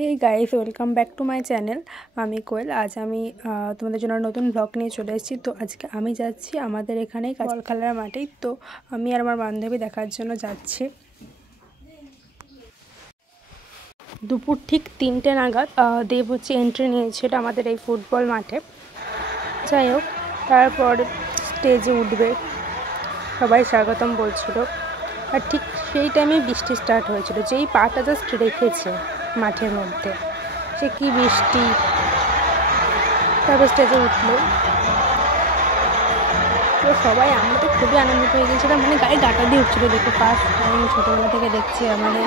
Hey guys, welcome back to my channel. আমি কোয়েল। আজ আমি তোমাদের জন্য নতুন ব্লগ নিয়ে চলে এসেছি। তো আজকে আমি যাচ্ছি আমাদের এখানে বল খেলার মাঠেই। তো আমি আর আমার বান্ধবী দেখার জন্য যাচ্ছি। দুপুর ঠিক 3টে নাগাদ দেব হচ্ছে এন্ট্রি নিয়েছিল আমাদের এই ফুটবল মাঠে। যাই হোক, তারপর স্টেজে উঠবে, সবাই স্বাগতম বলছিল। আর ঠিক সেই টাইমে বৃষ্টি স্টার্ট হয়েছিল। যেই পাটা জাস্ট রেখেছে মাঠের মধ্যে, সে কি বৃষ্টি। তারপর স্টেজে উঠলো, তো সবাই, আমরা তো খুবই আনন্দিত হয়ে গিয়েছিলাম। মানে গায়ে গাটা দিয়ে উঠছিলো। দেখো, ফার্স্ট টাইম ছোটোবেলা থেকে দেখছি আমাদের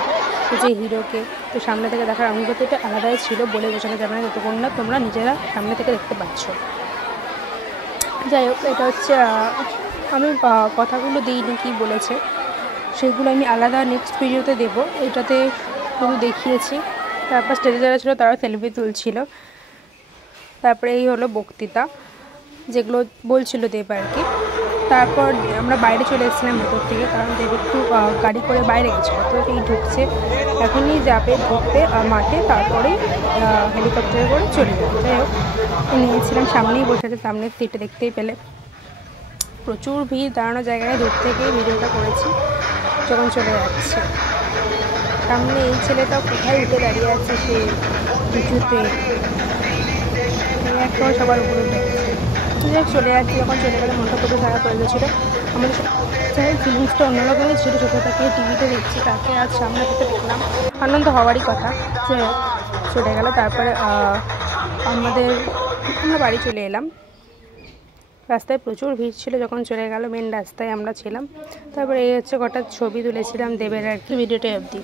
যে হিরোকে। তো সামনে থেকে দেখার অনুভূতিটা আলাদাই ছিল, বলে বোঝানো যাবে না যতক্ষণ না তোমরা নিজেরা সামনে থেকে দেখতে পাচ্ছ। যাই হোক, এটা হচ্ছে আমি কথাগুলো দিইনি, কি বলেছে সেগুলো আমি আলাদা নেক্সট ভিডিওতে দেবো। এটাতে শুধু দেখিয়েছি। তারপর স্টেজে যারা ছিল তারাও সেলফি তুলছিল। তারপরে এই হলো বক্তৃতা, যেগুলো বলছিল দেব আর কি। তারপর আমরা বাইরে চলে এসেছিলাম ভেতর থেকে, কারণ দেব একটু গাড়ি করে বাইরে গেছিলো। তো এই ঢুকছে, এখনই যাবে ঢুকতে মাঠে, তারপরে হেলিকপ্টারে করে চলে যাবে। যাই হোক, নিয়েছিলাম, সামনেই বসে আছে, সামনের সিটে দেখতেই পেলে। প্রচুর ভিড়, দাঁড়ানো জায়গায় দূর থেকেই ভিডিওটা করেছি যখন চলে যাচ্ছে। সামনে এই ছেলেটা কোথায় উঠে দাঁড়িয়ে আছে, সে উঁচুতে, একদম সবার উপরে উঠে চলে যাচ্ছি। যখন চলে গেলে মনটা প্রচুর খারাপ হয়ে গেছিলো আমাদের। ফিলিংসটা অন্যরকমই ছিল। ছোটোটাকে টিভিতে দেখছি, তাকে আজ সামনে থেকে দেখলাম, আনন্দ হওয়ারই কথা যে চলে গেল। তারপরে আমরা বাড়ি চলে এলাম। রাস্তায় প্রচুর ভিড় ছিল যখন চলে গেল, মেন রাস্তায় আমরা ছিলাম। তারপরে এই হচ্ছে কটা ছবি তুলেছিলাম দেবের আর কি। ভিডিওটা অবধি।